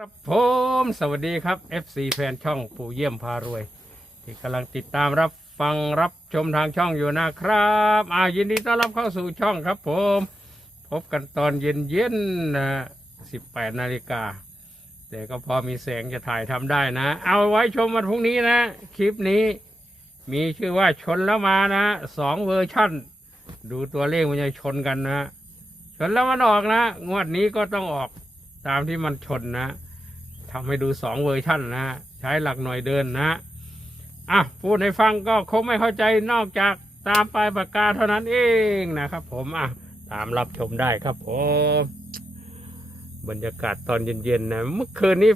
ครับผมสวัสดีครับ FC แฟนช่องปู่เยี่ยมพารวย ที่กำลังติดตามรับฟังรับชมทางช่องอยู่นะครับอ่ายินดีต้อนรับเข้าสู่ช่องครับผม พบกันตอนเย็นเย็นๆนะ18นาฬิกาแต่ก็พอมีแสงจะถ่ายทำได้นะ เอาไว้ชมวันพรุ่งนี้นะ คลิปนี้มีชื่อว่าชนแล้วมานะสองเวอร์ชั่น ดูตัวเลขมันจะชนกันนะ ชนแล้วมันออกนะ งวดนี้ก็ต้องออกตามที่มันชนนะ ทำให้ดูสองเวอร์ชั่นนะ ใช้หลักหน่วยเดินนะอะพูดให้ฟังก็คงไม่เข้าใจนอกจากตามปลายปากกาเท่านั้นเองนะครับ ผมอะตามรับชมได้ครับผมบรรยากาศตอนเย็นๆนะเมื่อคืนนี้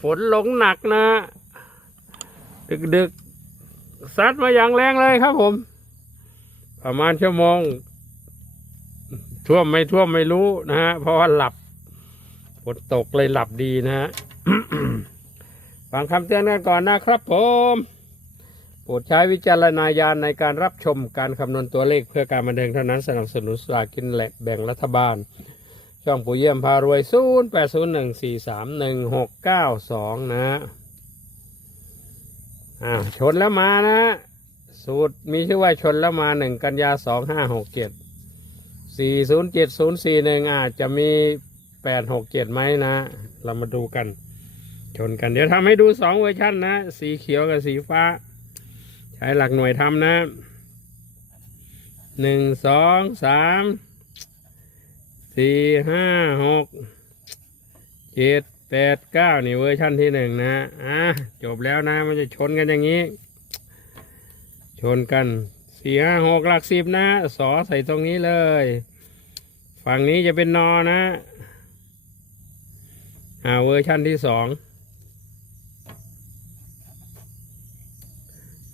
ฝนลงหนักนะ ดึกๆซัดมาอย่างแรงเลยครับผม ประมาณชั่วโมง ท่วมไม่ท่วมไม่รู้นะฮะเพราะว่าหลับฝนตกเลยหลับดีนะฮะ ฟังคำเตือนกันก่อนนะครับผมโปรดใช้วิจารณญาณในการรับชมการคำนวณตัวเลขเพื่อการบันเทิงเท่านั้นสนับสนุนสลากกินแหลกแบ่งรัฐบาล ช่องปู่เยี่ยมพารวย 0 8 0 1 4 3 1 6 9 2 นะฮะอ้าวชนแล้วมานะฮะสูตรมีชื่อว่าชนแล้วมาหนึ่งกันยาสองห้าหกเจ็ดสี่ศูนย์เจ็ดศูนย์สี่หนึ่งอาจจะมีแปดหกเจ็ดไหมนะ เรามาดูกัน ชนกันเดี๋ยวทำให้ดูสองเวอร์ชันนะ สีเขียวกับสีฟ้า ใช้หลักหน่วยทำนะหนึ่งสองสามสี่ห้าหกเจ็ดแปดเก้านี่เวอร์ชันที่หนึ่งนะอะจบแล้วนะมันจะชนกันอย่างนี้ ชนกันสี่ห้าหกหลักสิบนะสอใส่ตรงนี้เลย ฝั่งนี้จะเป็นนอนะอ่าเวอร์ชันที่สอง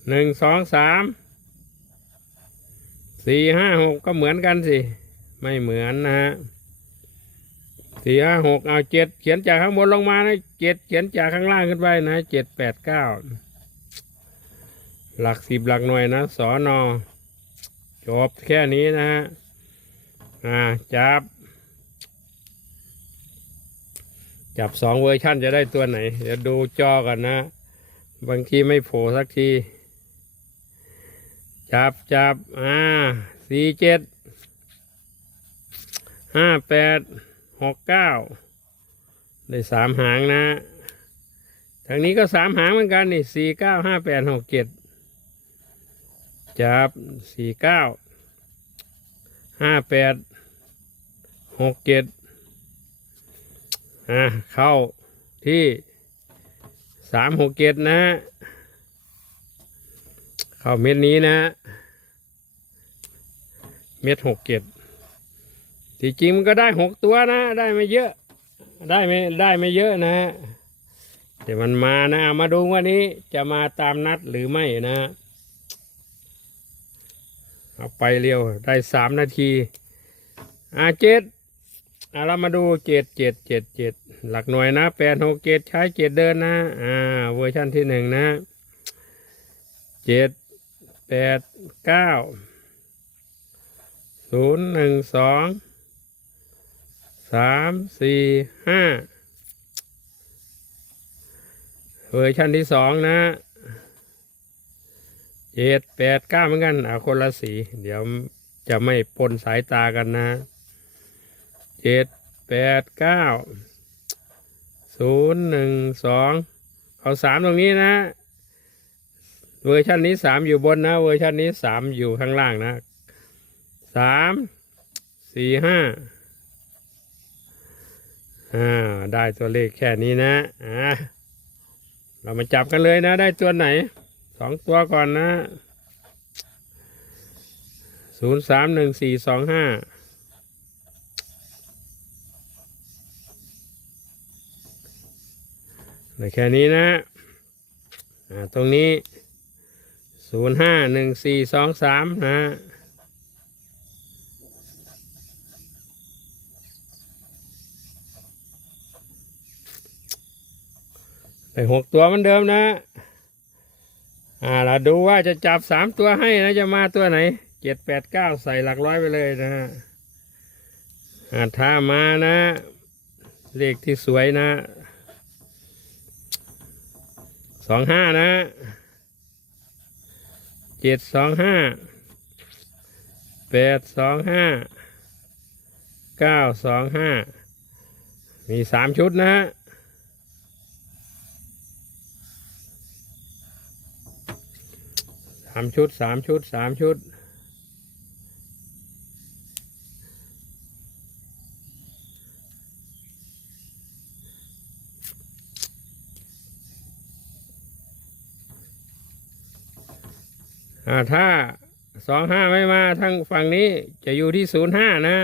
หนึ่งสองสามสี่ห้าหกก็เหมือนกันสิ ไม่เหมือนนะฮะสี่ห้าหกเอาเจ็ดเขียนจากข้างบนลงมานะเจ็ดเขียนจากข้างล่างขึ้นไปนะเจ็ดแปดเก้าหลักสิบหลักหน่วยนะสอนอจบแค่นี้นะฮะอ่าจับ จับสองเวอร์ชันจะได้ตัวไหน เดี๋ยวดูจอกันนะ บางทีไม่โผล่สักที จับจับอ่าสี่เจ็ดห้าแปดหกเก้าได้สามหางนะทางนี้ก็สามหางเหมือนกันนี่สี่เก้าห้าแปดหกเจ็ดจับสี่เก้าห้าแปดหกเจ็ดอะเข้าที่สามหกเจ็ดนะ ข้าวเม็ดนี้นะ เม็ดหกเจ็ดที่จริงมันก็ได้หกตัวนะ ได้ไม่เยอะ ได้ไม่ได้ไม่เยอะนะ แต่มันมานะ มาดูว่านี้จะมาตามนัดหรือไม่นะเอาไปเร็ว ได้สามนาทีอ่าเจ็ดอะเรามาดูเจ็ดเจ็ดเจ็ดเจ็ดหลักหน่วยนะแปดหกเจ็ดใช้เจ็ดเดินนะ อ่า เวอร์ชันที่หนึ่งนะเจ็ด แปดเก้าศูนย์หนึ่งสองสามสี่ห้าเวอร์ชันที่สองนะเจ็ดแปดเก้าเหมือนกันเอาคนละสี เดี๋ยวจะไม่ปนสายตากันนะเจ็ดแปดเก้าศูนย์หนึ่งสองเอาสามตรงนี้นะ เวอร์ชันนี้สามอยู่บนนะ เวอร์ชันนี้สามอยู่ข้างล่างนะสามสี่ห้าอ่าได้ตัวเลขแค่นี้นะอ่าเรามาจับกันเลยนะ ได้ตัวไหนสองตัวก่อนนะศูนย์สามหนึ่งสี่สองห้าแค่นี้นะอ่าตรงนี้ ศูนย์ห้าหนึ่งสี่สองสามนะได้หกตัวเหมือนเดิมนะ อ่าเราดูว่าจะจับสามตัวให้นะ จะมาตัวไหนเจ็ดแปดเก้าใส่หลักร้อยไปเลยนะฮะอ่าถ้ามานะ เลขที่สวยนะสองห้านะ เจ็ดสองห้าแปดสองห้าเก้าสองห้ามีสามชุดนะฮะสามชุดสามชุดสามชุด อ่าถ้าสองห้าไม่มาทางฝั่งนี้จะอยู่ที่ศูนย์ห้านะ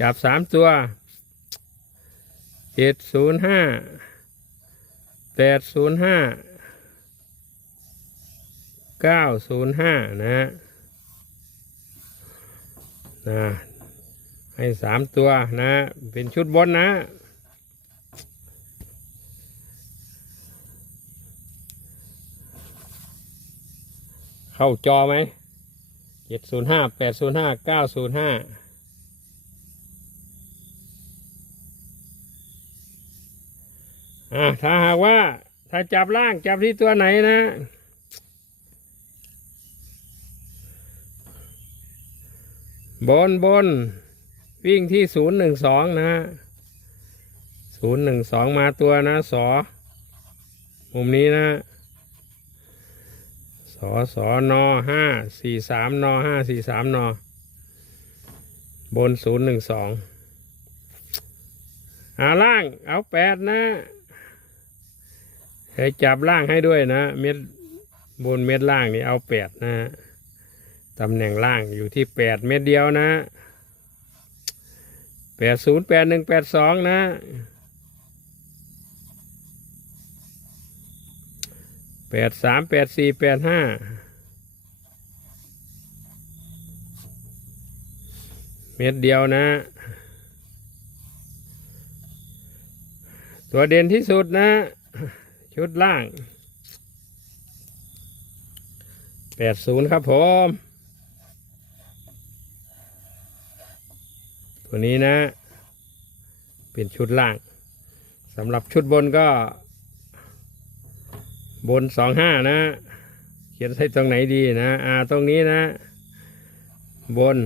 จับสามตัวเจ็ดศูนย์ห้าแปดศูนย์ห้าเก้าศูนย์ห้านะนะให้สามตัวนะ เป็นชุดบนนะ เข้าจอไหมเจ็ดศูนย์ห้าแปดศูนย์ห้าเก้าศูนย์ห้าอ่าถ้าหากว่าถ้าจับล่างจับที่ตัวไหนนะบนบนวิ่งที่ศูนย์หนึ่งสองนะศูนย์หนึ่งสองมาตัวนะสอมุมนี้นะ อสอนอห้าสี่สามนอห้าสี่สามนอบนศูนย์หนึ่งสองอาล่างเอาแปดนะให้จับล่างให้ด้วยนะ เม็ดบนเม็ดล่างนี่เอาแปดนะตำแหน่งล่างอยู่ที่แปดเม็ดเดียวนะแปดศูนย์แปดหนึ่งแปดสองนะ แปดสามแปดสี่แปดห้าเม็ดเดียวนะ ตัวเด่นที่สุดนะ ชุดล่างแปดศูนย์ครับผม ตัวนี้นะ เป็นชุดล่างสำหรับชุดบนก็ บนสองห้านะ เขียนใส่ตรงไหนดีนะ อ่า ตรงนี้นะ บน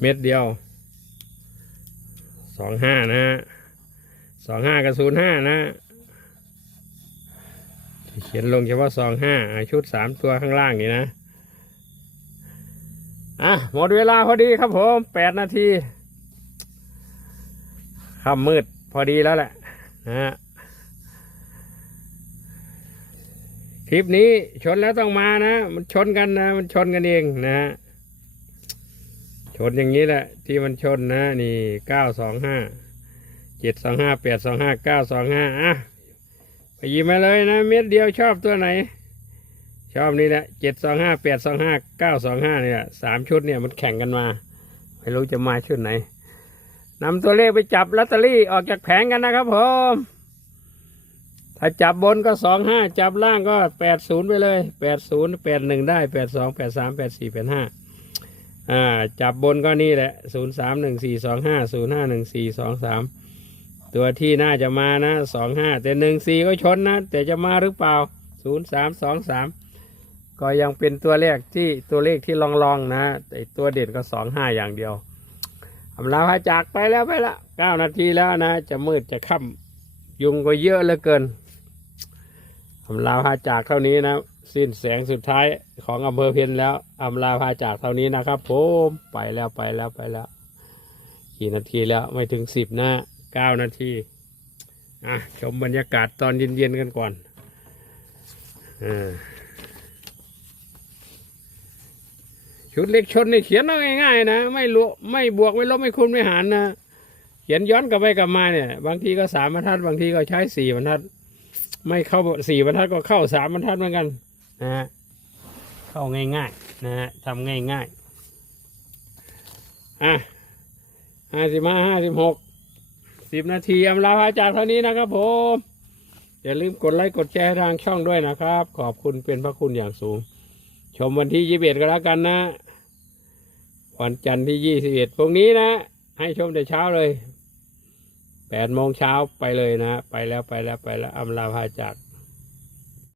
เม็ดเดียวสองห้านะสองห้ากับศูนย์ห้านะเขียนลงเฉพาะสองห้าชุดสามตัวข้างล่างนี่นะ อะ หมดเวลาพอดีครับผมแปดนาทีค่ำมืดพอดีแล้วแหละนะฮะ คลิปนี้ชนแล้วต้องมานะ มันชนกันนะ มันชนกันเองนะ ชนอย่างนี้แหละ ที่มันชนนะ นี่เก้าสองห้าเจ็ดสองห้าแปดสองห้าเก้าสองห้าอะไปยิบมาเลยนะ เม็ดเดียวชอบตัวไหน ชอบนี่แหละเจ็ดสองห้าแปดสองห้าเก้าสองห้าเนี่ยสามชุดเนี่ยมันแข่งกันมา ไม่รู้จะมาชุดไหนนำตัวเลขไปจับลอตเตอรี่ออกจากแผงกันนะครับผม ถ้าจับบนก็สองห้าจับล่างก็แปดศูนย์ไปเลยแปดศูนย์แปดหนึ่งได้แปดสองแปดสามแปดสี่แปดห้าอ่าจับบนก็นี่แหละศูนย์สามหนึ่งสี่สองห้าศูนย์ห้าหนึ่งสี่สองสามตัวที่น่าจะมานะสองห้าแต่หนึ่งสี่ก็ชนนะ แต่จะมาหรือเปล่าศูนย์สามสองสามก็ยังเป็นตัวเลขที่ตัวเลขที่ลองลองนะแต่ตัวเด่นก็สองห้าอย่างเดียวอำลาพาจากไปแล้วไปละเก้านาทีแล้วนะ จะมืดจะค่ำยุงก็เยอะเหลือเกิน อำลาพาจากเท่านี้นะ สิ้นแสงสุดท้ายของอำเภอเพียนแล้วอำลาพาจากเท่านี้นะครับผมไปแล้วไปแล้วไปแล้ว กี่นาทีแล้วไม่ถึงสิบนะเก้านาทีอะชมบรรยากาศตอนเย็นๆกันก่อนอ่าชุดเล็กชนนี่เขียนเอาง่ายๆนะไม่ลวไม่บวกไม่ลบไม่คูณไม่หารนะ เขียนย้อนกลับไปกลับมาเนี่ย บางทีก็สามบรรทัด บางทีก็ใช้สี่บรรทัด ไม่เข้าสี่บรรทัดก็เข้าสามบรรทัดเหมือนกันนะฮะเข้าง่ายๆนะฮะทำง่ายๆอะห้าสิบห้าห้าสิบหกสิบนาทีอำลาพาจากเท่านี้นะครับผม อย่าลืมกดไลค์กดแชร์ทางช่องด้วยนะครับ ขอบคุณเป็นพระคุณอย่างสูง ชมวันที่ยี่สิบเอ็ดก็แล้วกันนะ วันจันทร์ที่ยี่สิบเอ็ดพรุ่งนี้นะ ให้ชมแต่เช้าเลย แปดโมงเช้าไปเลยนะ ไปแล้วไปแล้วไปแล้วอำลาพาจาก